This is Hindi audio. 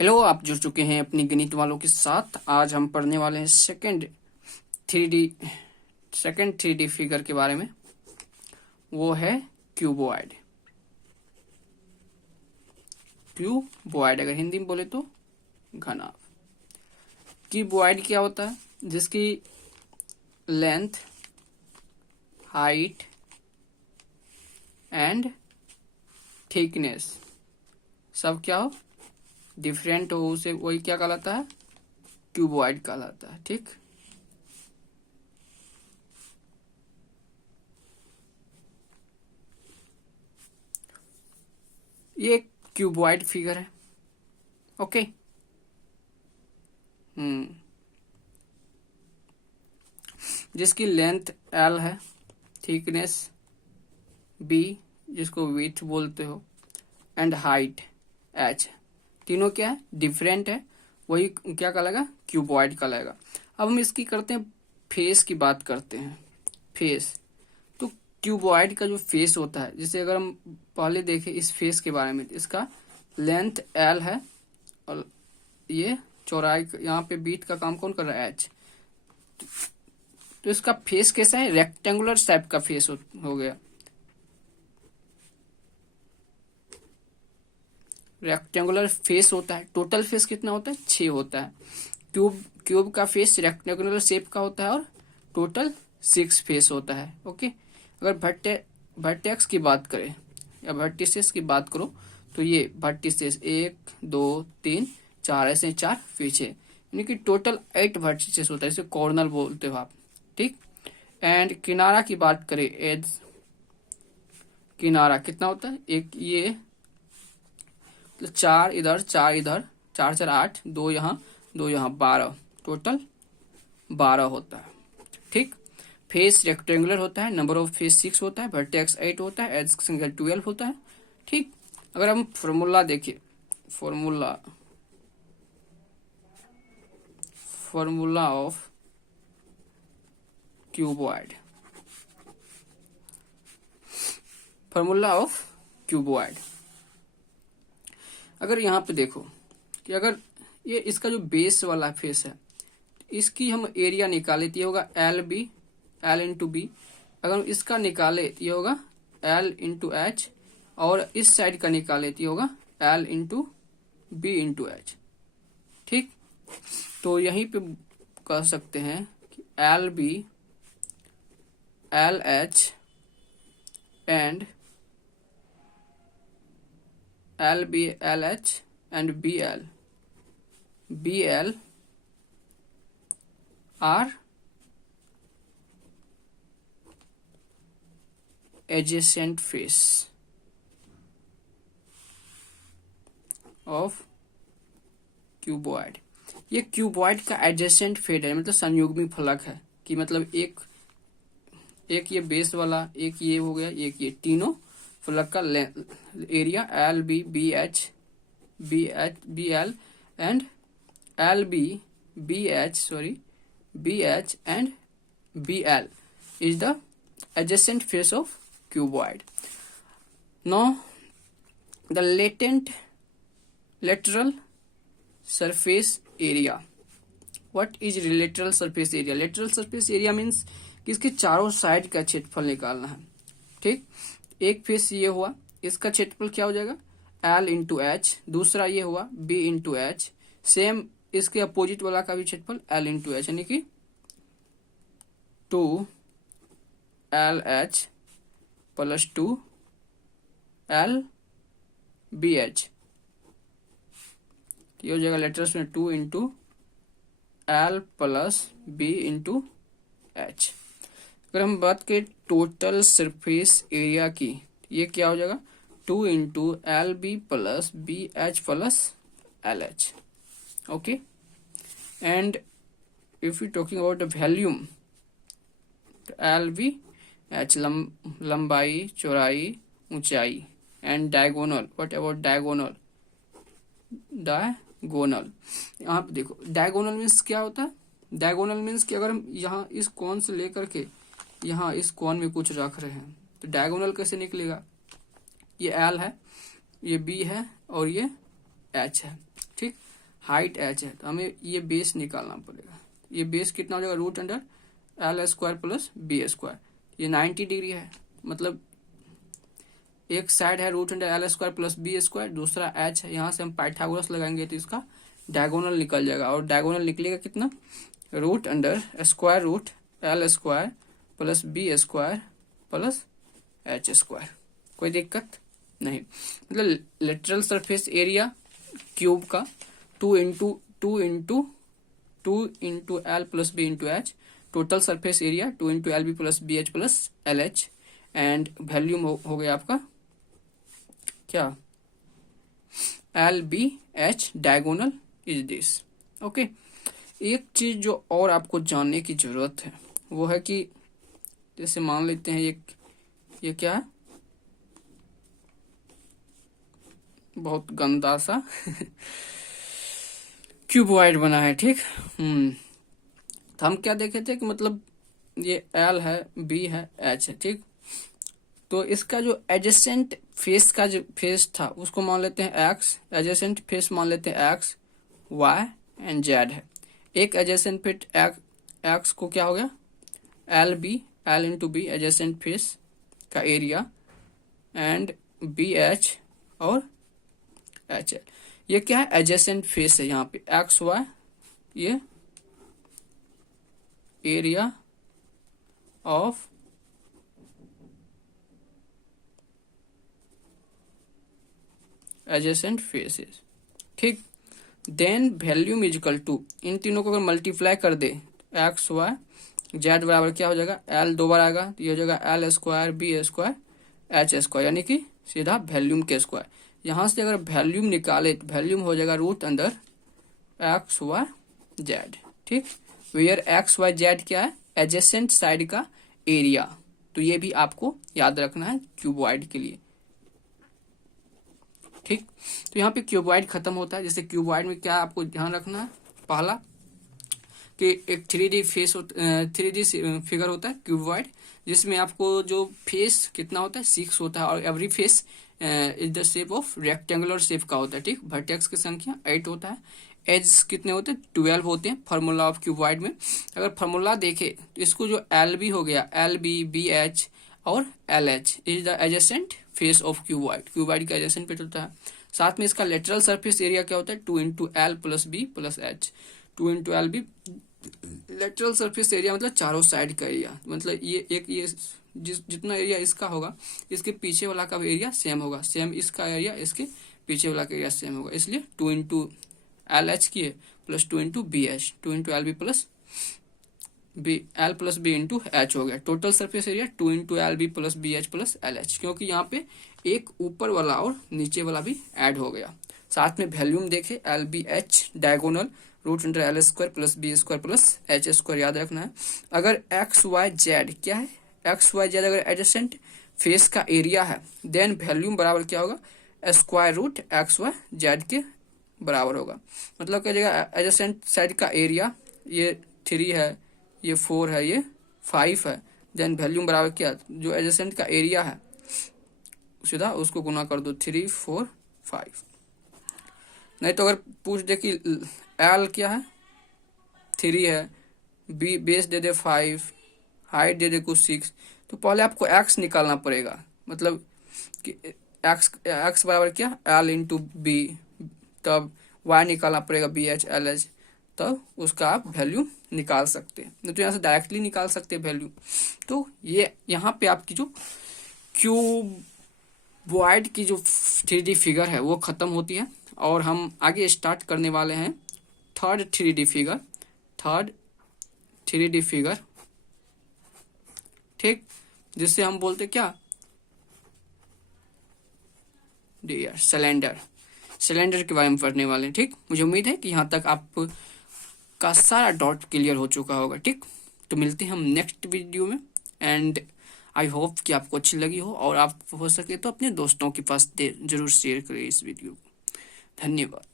हेलो, आप जुड़ चुके हैं अपनी गणित वालों के साथ। आज हम पढ़ने वाले हैं सेकंड थ्री डी फिगर के बारे में। वो है क्यूबॉइड। क्यूबॉइड अगर हिंदी में बोले तो घनाभ। क्यूबॉइड क्या होता है? जिसकी लेंथ, हाइट एंड थिकनेस सब क्या हो, डिफरेंट हो, उसे वही क्या कहलाता है? क्यूबॉइड कहलाता है। ठीक, ये एक क्यूबॉइड फिगर है। ओके। जिसकी लेंथ एल है, थिकनेस बी जिसको विड्थ बोलते हो, एंड हाइट एच। तीनों क्या है? डिफरेंट है, वही क्या कहलाएगा? क्यूबॉइड कहलाएगा। अब हम इसकी करते हैं फेस की बात करते हैं। फेस तो क्यूबॉइड का जो फेस होता है, जैसे अगर हम पहले देखें इस फेस के बारे में, इसका लेंथ एल है और ये चौड़ाई, यहाँ पे बीट का काम कौन कर रहा है? एच। तो इसका फेस कैसा है? रेक्टेंगुलर शेप का फेस हो गया। रेक्टेंगुलर फेस होता है। टोटल फेस कितना होता है? 6 होता है। क्यूब का फेस रेक्टेंगुलर शेप का होता है और टोटल 6 फेस होता है। ओके। अगर वर्टेक्स की बात करें या वर्टिसेस की बात करो तो ये वर्टिसेस 1 2 3 4 ऐसे 4 फेस है, यानी कि टोटल 8 वर्टिसेस होता है। इसे कॉर्नर बोलते हो आप। ठीक। एंड किनारा की बात करें, एज किनारा कितना होता है? एक ये 4 इधर 4 इधर, 4 4 8, 2 यहाँ 2 यहाँ, 12, टोटल 12 होता है। ठीक। फेस रेक्टेंगुलर होता है, नंबर ऑफ फेस 6 होता है, वर्टेक्स 8 होता है, एज सिंगल 12 होता है। ठीक। अगर हम फॉर्मूला देखिए, formula of cuboid, formula of cuboid. अगर यहाँ पे देखो कि अगर ये इसका जो बेस वाला फेस है, इसकी हम एरिया निकाले तो ये होगा एल इंटू बी। अगर इसका निकाले ये होगा एल इंटू एच, और इस साइड का निकाले तो ये होगा L into B into H. ठीक। तो यहीं पे कह सकते हैं कि L B L H and L B L H and B L are adjacent face of cuboid. ये क्यूबॉइड का एडजेसेंट फेस है, मतलब संयुग्मी फलक है। कि मतलब एक ये बेस वाला, एक ये हो गया, एक ये, तीनों फलक का area L B L and L B H and B L is the adjacent face of cuboid. Now the lateral surface area. What is lateral surface area? Lateral surface area means कि इसके चारों साइड का क्षेत्रफल निकालना है। ठीक। एक फेस ये हुआ, इसका क्षेत्रफल क्या हो जाएगा? L into H. दूसरा ये हुआ B इंटू एच। सेम इसके अपोजिट वाला का भी क्षेत्रफल L इंटू एच, यानी कि 2 L H plus 2 L B H. ये हो जाएगा लेटर्स में 2 into L plus B into H. अगर हम बात करें टोटल सरफेस एरिया की, ये क्या हो जाएगा? 2 into L B plus B H plus L H. Okay. And if you talking about the volume, L B H लंबाई, चौड़ाई, ऊंचाई, and diagonal. What about diagonal? यहाँ पे देखो डायगोनल मीन्स क्या होता है? डायगोनल मीन्स कि अगर हम यहाँ इस कोण से लेकर के यहाँ इस कोण में कुछ रख रहे हैं तो डायगोनल कैसे निकलेगा? ये एल है, ये बी है और ये एच है। ठीक। हाइट h है, तो हमें ये बेस निकालना पड़ेगा। ये बेस कितना हो जाएगा, root under L square plus B square. ये 90 डिग्री है, मतलब एक साइड है root under L square plus B square, दूसरा h है। यहाँ से हम पाइथागोरस लगाएंगे तो इसका डायगोनल निकल जाएगा, और डायगोनल निकलेगा कितना, root under square root L square plus B square plus H square. कोई दिक्कत नहीं। मतलब लेटरल सरफेस एरिया क्यूब का 2 into L plus B into H, total surface area 2 into L B plus B H plus L H, and volume हो गया आपका क्या, L B H diagonal is this. Okay. एक चीज जो और आपको जानने की जरूरत है वो है कि जैसे मान लेते हैं ये क्या है, बहुत गंदा सा क्यूबॉइड बना है, ठीक। तो हम क्या देखे थे कि मतलब ये एल है, बी है, एच है, ठीक। तो इसका जो एडजेसेंट फेस का जो फेस था उसको मान लेते हैं एक्स, एडजेसेंट फेस मान लेते हैं एक्स, वाई एंड जेड है। एक एडजेसेंट फेस एक्स को क्या हो गया, L B, L into B adjacent face का एरिया, एंड बी एच और एच एल। ये क्या है, एडजेसेंट फेस है। यहाँ पे एक्स वाई, ये एरिया ऑफ एडजेसेंट फेसेस, ठीक। देन वॉल्यूम इजिकल टू, इन तीनों को अगर मल्टीप्लाई कर दे, एक्स वाई जेड बराबर क्या हो जाएगा, एल दो बार आएगा तो ये हो जाएगा L square B square H square, यानी कि सीधा वॉल्यूम के स्क्वायर। यहाँ से अगर वॉल्यूम निकाले तो वॉल्यूम हो जाएगा root under X Y Z, ठीक। वेयर एक्स वाई जेड क्या है, एडजेसेंट साइड का एरिया। तो ये भी आपको याद रखना है क्यूबॉइड के लिए, ठीक। तो यहाँ पे क्यूबॉइड खत्म होता है। जैसे क्यूबॉइड में क्या आपको ध्यान रखना है, पहला कि एक 3D फेस 3D फिगर होता है क्यूबॉइड, जिसमें आपको जो फेस कितना होता है, 6 होता है, और every face is the shape of rectangular shape का होता है, ठीक। वर्टेक्स की संख्या 8 होता है, एज कितने होते हैं, 12 होते हैं फार्मूला ऑफ क्यूबॉइड में। अगर फार्मूला देखे तो इसको जो एल बी हो गया, एल बी, बी एच और L H is the adjacent face of cuboid. Cuboid का एडजेसेंट फेस होता है। साथ में इसका लेटरल सरफेस एरिया क्या होता है, 2 into L plus B plus H, 2 into L B. Lateral surface area मतलब चारों साइड का एरिया, मतलब ये जितना एरिया इसका होगा, इसके पीछे वाला का भी एरिया सेम होगा, सेम इसका एरिया इसके पीछे वाला का एरिया सेम होगा। इसलिए 2 इंटू एल एच की plus 2 into B H, 2 into L B plus B, L plus B into H हो गया। Total surface area 2 into L B plus B H plus L H, क्योंकि यहाँ पे एक ऊपर वाला और नीचे वाला भी ऐड हो गया। साथ में वॉल्यूम देखे, L B H diagonal root under L square plus B square plus H square, याद रखना है। अगर एक्स वाई जेड क्या है, एक्स वाई जेड अगर एडजेसेंट फेस का एरिया है, देन वॉल्यूम बराबर क्या होगा, square root X Y Z के बराबर होगा। मतलब क्या जगह एडजेसेंट साइड का एरिया, ये 3 है, ये 4 है, ये 5 है, देन वॉल्यूम बराबर क्या, जो एडजेसेंट का एरिया है सीधा उसको गुना कर दो 3 4 5। नहीं तो अगर पूछ दे कि एल क्या है, 3 है, बी बेस दे दे 5, हाइट दे दे कुछ 6, तो पहले आपको एक्स निकालना पड़ेगा। मतलब कि एक्स बराबर क्या, एल इंटू बी, तब वाई निकालना पड़ेगा बी एच एल एच, तब उसका आप वैल्यू निकाल सकते हैं। नहीं तो यहाँ से डायरेक्टली निकाल सकते हैं वैल्यू। तो ये यहाँ पे आपकी जो क्यूबॉइड की जो 3D फिगर है वो खत्म होती है, और हम आगे स्टार्ट करने वाले हैं थर्ड 3D फिगर, ठीक, जिससे हम बोलते क्या, सिलेंडर के बारे में पढ़ने वाले हैं, ठीक। मुझे उम्मीद है कि यहाँ तक आपका सारा डाउट क्लियर हो चुका होगा, ठीक। तो मिलते हैं हम नेक्स्ट वीडियो में, एंड आई होप कि आपको अच्छी लगी हो, और आप हो सके तो अपने दोस्तों के पास जरूर शेयर करें इस वीडियो को। धन्यवाद।